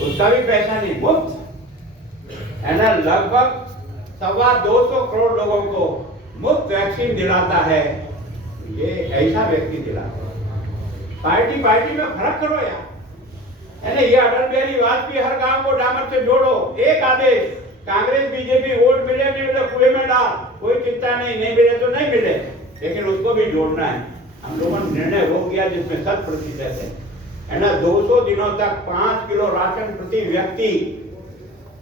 उसका भी पैसा नहीं, मुफ्त है ना। लगभग 225 करोड़ लोगों को मुफ्त वैक्सीन दिलाता है, ये ऐसा व्यक्ति दिलाता है। पार्टी पार्टी में फर्क करो यार, है ना। ये अटल बिहारी वाजपेयी हर गांव को डामर से जोड़ो, एक आदेश। कांग्रेस बीजेपी वोट मिले नहीं मिले कुएं में डाल, कोई चिंता नहीं, नहीं मिले तो नहीं मिले, लेकिन उसको भी जोड़ना है। हम लोगों ने निर्णय वो किया जिसमें 100% है ना। 200 दिनों तक 5 किलो राशन प्रति व्यक्ति,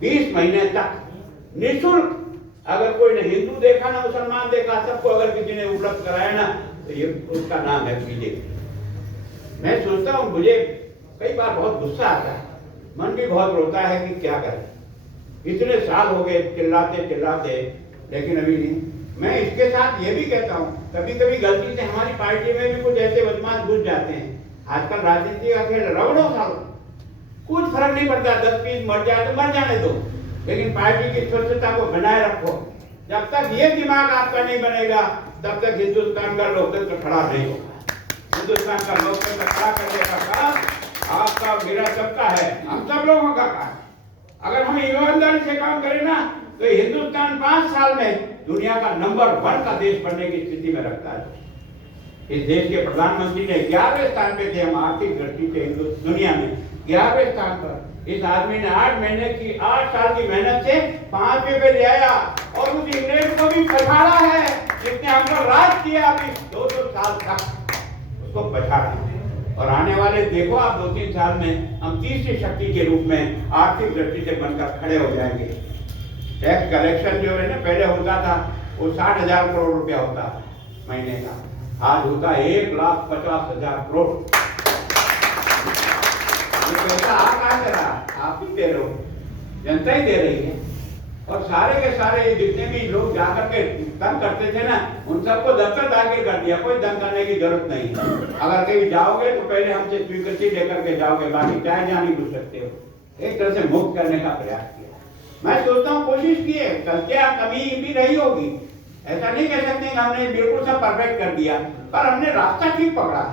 20 महीने तक निःशुल्क। अगर कोई ने हिंदू देखा ना मुसलमान देखा, सबको अगर किसी ने उपलब्ध कराया ना, तो ये उसका नाम है बीजेपी। मैं सोचता हूँ, मुझे कई बार बहुत गुस्सा आता है, मन भी बहुत रोता है कि क्या करें। इतने साल हो गए चिल्लाते चिल्लाते, लेकिन अभी नहीं। मैं इसके साथ ये भी कहता हूँ, कभी कभी गलती से हमारी पार्टी में भी कुछ ऐसे बदमाश घुस जाते हैं। आजकल राजनीति का खेल रगड़ो सालों, कुछ फर्क नहीं पड़ता, 10-20 मर जाए तो मर जाने दो, लेकिन पार्टी की स्वच्छता को बनाए रखो। जब तक ये दिमाग आपका नहीं बनेगा, तब तक हिंदुस्तान का लोकतंत्र खड़ा नहीं होगा। हिंदुस्तान का लोकतंत्र खड़ा करने का काम आपका मेरा सबका है, हम सब लोगों का काम। अगर हम ईमानदारी से काम करें ना, तो हिंदुस्तान 5 साल में दुनिया का नंबर 1 का देश बनने की स्थिति में रखता है। इस देश के प्रधानमंत्री ने 11वें स्थान पे थे हम आर्थिक दृष्टि से दुनिया में, 11वें स्थान पर। इस आदमी ने 8 साल की मेहनत से 5वें पे ले आया, और उस इंग्लैंड को भी पछाड़ा है जिसने हम पर राज किया अभी 200 साल तक, उसको पछाड़ा। और आने वाले देखो आप 2-3 साल में हम तीसरी शक्ति के रूप में आर्थिक दृष्टि से बनकर खड़े हो जाएंगे। टैक्स कलेक्शन जो है ना, पहले होता था वो 60,000 करोड़ रुपया होता महीने का, आज होता 1,50,000 करोड़। ये पैसा आ कहाँ से रहा? आप ही दे रहे हो, जनता ही दे रही है। और सारे के सारे जितने भी लोग जाकर के तंग करते थे ना, उन सबको दफ्तर दाखिल कर दिया, कोई तंग करने की जरूरत नहीं है। अगर कहीं जाओगे तो पहले हमसे स्वीकृति लेकर के जाओगे, बाकी चाहे जहाँ नहीं घुस सकते हो। एक तरह से मुक्त करने का प्रयास किया। मैं सोचता हूँ कोशिश की है, गलतियां कमी भी रही होगी, ऐसा नहीं कह सकते कि हमने बिल्कुल सब परफेक्ट कर दिया, पर हमने रास्ता ठीक पकड़ा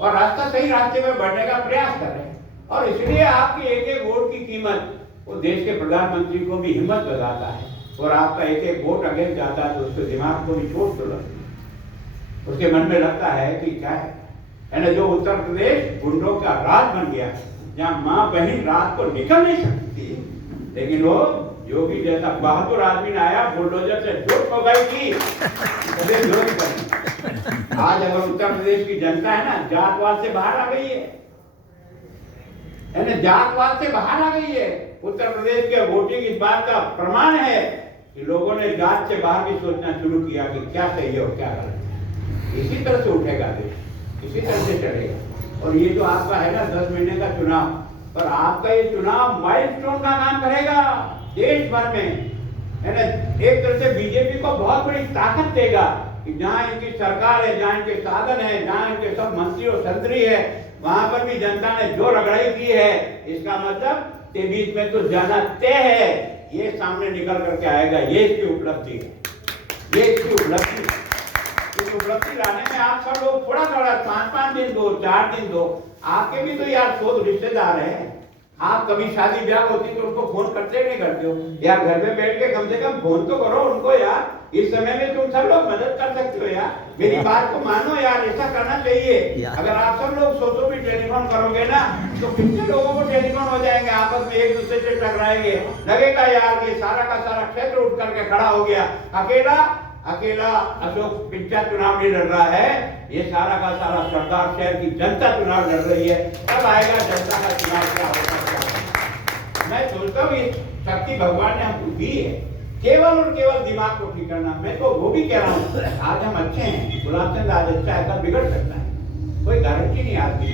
और रास्ता सही रास्ते में बढ़ने का प्रयास कर रहे हैं। और इसलिए आपके एक एक वोट की कीमत वो देश के प्रधानमंत्री को भी हिम्मत लगाता है, और आपका एक एक वोट अगेंस्ट जाता है तो उसके दिमाग को भी चोट तो लगती है, उसके मन में लगता है कि क्या है ना। जो उत्तर प्रदेश गुंडों का राज बन गया, जहाँ माँ बहन रात को निकल नहीं सकती, लेकिन वो योगी जैसा बहादुर आदमी ने आया, बुलडोजर से जोत पगाई की। आज अगर उत्तर प्रदेश की जनता है ना, जातवाद से बाहर आ गई है ना, जातवाद से बाहर आ गई है। उत्तर प्रदेश के वोटिंग इस बात का प्रमाण है कि लोगों ने जात से बाहर भी सोचना शुरू किया कि क्या सही है और क्या गलत। इसी तरह से उठेगा देश, इसी तरह से चलेगा। और ये जो आपका है ना 10 महीने का चुनाव, पर आपका ये चुनाव माइलस्टोन का काम करेगा देश भर में, है ना। एक तरह से बीजेपी को बहुत बड़ी ताकत देगा कि जहाँ इनकी सरकार है, जहाँ इनके साधन है, जहाँ इनके सब मंत्री और संतरी है, वहां पर भी जनता ने जो रगड़ाई की है, इसका मतलब के बीच में तो जाना तय है, ये सामने निकल करके आएगा। ये इसकी उपलब्धि है, ये इसकी उपलब्धि। इस उपलब्धि लाने में आप सब लोग थोड़ा 5-5 दिन दो, 4 दिन दो। आपके भी तो यार 100 रिश्तेदार हैं, आप कभी शादी ब्याह होती तो उनको फोन करते नहीं करते हो यार? घर में बैठ के कम से कम फोन तो करो उनको यार। इस समय में तुम सब लोग मदद कर सकते हो यार, मेरी बात को मानो यार, ऐसा करना चाहिए। अगर आप सब लोग 100 भी टेलीफोन करोगे ना, तो कितने लोगों को टेलीफोन हो जाएंगे, आपस में एक दूसरे से टकराएंगे, लगेगा यार कि सारा का सारा क्षेत्र उठ करके खड़ा हो गया। अकेला अशोक पिंचा चुनाव नहीं लड़ रहा है, ये सारा का सारा सरदार शहर की जनता चुनाव लड़ रही है। तब आएगा जनता का चुनाव क्या होगा। मैं सोचता हूँ ये शक्ति भगवान ने हमको दी है, केवल और केवल दिमाग को ठीक करना। मैं तो वो भी कह रहा हूँ, आज हम अच्छे हैं, गुलाब चंद आज अच्छा है, कल बिगड़ सकता है, कोई गारंटी नहीं आज की।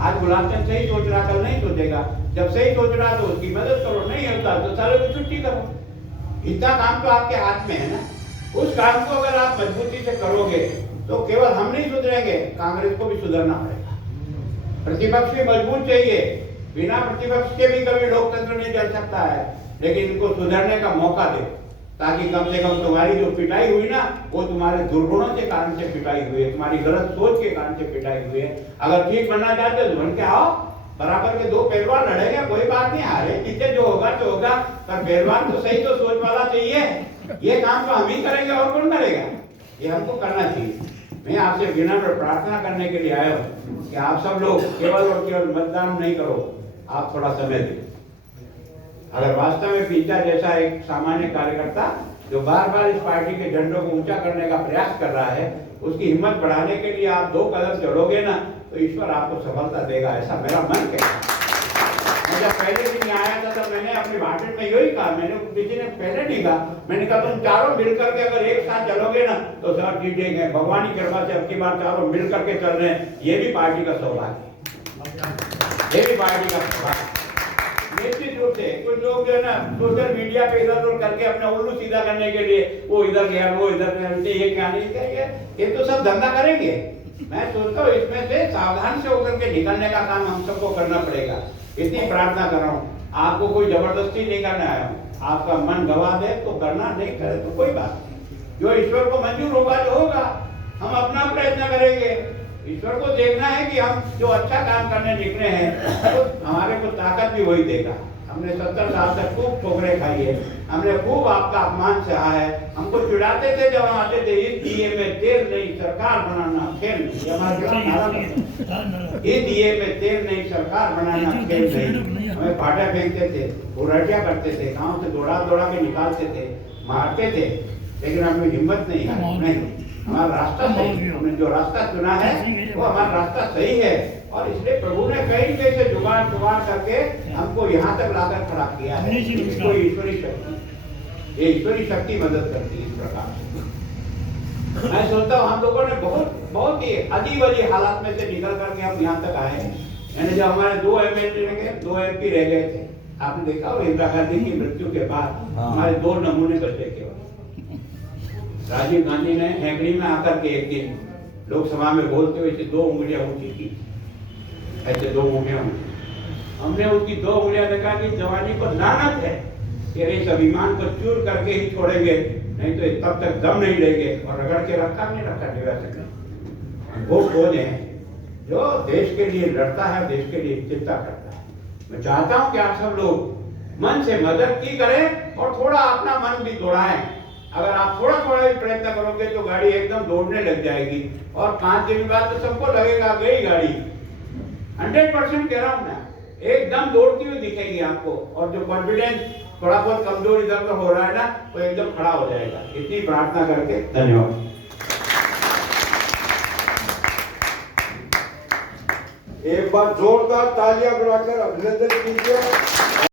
आज गुलाब चंद सही सोच रहा, कल नहीं सोचेगा। जब सही सोच रहा तो उसकी मदद करो, नहीं होता तो सारे को छुट्टी करो। इतना काम तो आपके हाथ में है ना। उस काम को अगर आप मजबूती से करोगे तो केवल हम नहीं सुधरेंगे, कांग्रेस को भी सुधरना पड़ेगा। प्रतिपक्ष भी मजबूत चाहिए, बिना प्रतिपक्ष के भी कभी लोकतंत्र नहीं चल सकता है, लेकिन इनको सुधरने का मौका दे, ताकि कम से कम तुम्हारी जो पिटाई हुई ना, वो तुम्हारे दुर्गुणों के कारण से पिटाई हुई है, तुम्हारी गलत सोच के कारण से पिटाई हुई है। अगर ठीक बनना चाहते हो तो बन के आओ, बराबर के दो पहलवान लड़ेंगे, कोई बात नहीं, हारे जीते जो होगा तो होगा, पर पहलवान तो सही तो सोच वाला चाहिए। ये काम तो हम ही करेंगे और कौन करेगा, ये हमको करना चाहिए। मैं आपसे विनम्र प्रार्थना करने के लिए आया हूँ कि आप सब लोग केवल और केवल मतदान नहीं करो, आप थोड़ा समय दें। अगर वास्तव में पिता जैसा एक सामान्य कार्यकर्ता जो बार बार इस पार्टी के झंडों को ऊंचा करने का प्रयास कर रहा है, उसकी हिम्मत बढ़ाने के लिए आप 2 कदम चलोगे ना, तो ईश्वर आपको सफलता देगा, ऐसा मेरा मन कहता है। मैं जब पहले दिन आया था तो मैंने अपने भाषण में यही कहा, मैंने किसी ने पहले नहीं कहा, मैंने कहा तुम चारों मिलकर के अगर एक साथ चलोगे ना तो सब चीजें हैं। भगवान की कृपा से अब की बार चारों मिल करके चल रहे हैं, ये भी पार्टी का सौभाग्य है, ये भी पार्टी का सौभाग्य। निश्चित रूप से कुछ लोग जो है ना सोशल मीडिया पे इधर उधर करके अपना उल्लू सीधा करने के लिए वो इधर गया वो इधर गया, ये क्या नहीं क्या, ये तो सब धंधा करेंगे। मैं सोचता हूँ इसमें से सावधान से होकर के निकलने का काम हम सबको करना पड़ेगा। इतनी प्रार्थना कर रहा हूँ, आपको कोई जबरदस्ती नहीं करने आया हूँ। आपका मन गवा दे तो करना, नहीं करे तो कोई बात नहीं। जो ईश्वर को मंजूर होगा जो होगा, हम अपना प्रयत्न करेंगे। ईश्वर को देखना है कि हम जो अच्छा काम करने निकले हैं तो हमारे को ताकत भी वही देगा। हमने 70 साल तक खूब ठोकरें खाई है, हमने खूब आपका अपमान सहा है। हमको चिढ़ाते थे जब हम आते थे, इस दिए में तेल नहीं सरकार बनाना खेल नहीं, हमारा इस दिए में तेल नहीं सरकार बनाना खेल नहीं। हमें पाटा फेंकते थे, उलटिया करते थे, गाँव से दौड़ा दौड़ा के निकालते थे, मारते थे, लेकिन हमें हिम्मत नहीं है। नहीं, हमारा रास्ता सही, हमने जो रास्ता चुना है वो हमारा रास्ता सही है, और इसलिए प्रभु ने कई से जुगाड़ करके हमको यहाँ तक लाकर खड़ा किया है। इसको ईश्वरी शक्ति, ये ईश्वरी शक्ति मदद करती है। इस प्रकार मैं सोचता हूँ हम लोगों ने बहुत ही अजीब अजीब हालात में से निकल करके हम यहाँ तक आए हैं। यानी जब हमारे 2 MLA रह गए, 2 MP रह गए थे, आपने देखा हो इंदिरा गांधी की मृत्यु के बाद हमारे 2 नमूने बचे केवल। राजीव गांधी ने हैगड़ी में आकर के एक दिन लोकसभा में बोलते हुए 2 उंगलियां ऊंची की, ऐसे 2 उंगलियां ऊंची। हमने उसकी 2 उंगलियां देखा कि जवानी को लानत है, तेरे इस अभिमान को चूर करके ही छोड़ेंगे, नहीं तो तब तक दम नहीं लेंगे। और रगड़ के रखा नहीं रखा निवास वो कौन है जो देश के लिए लड़ता है, देश के लिए चिंता करता है। मैं चाहता हूं कि आप सब लोग मन से मदद की करें और थोड़ा अपना मन भी दौड़ाएं। अगर आप थोड़ा थोड़ा भी प्रयत्न करोगे तो गाड़ी एकदम दौड़ने लग जाएगी, और 5 दिन बाद तो सबको लगेगा गई गाड़ी। 100% कह रहा हूं मैं, एकदम दौड़ती हुई दिखेगी आपको, और जो कॉन्फिडेंस थोड़ा बहुत कमजोर इधर उधर हो रहा है ना, वो एकदम खड़ा हो जाएगा। इतनी प्रार्थना करके धन्यवाद। एक बार जोरदार तालियां बनाकर अभिनंदन कीजिए।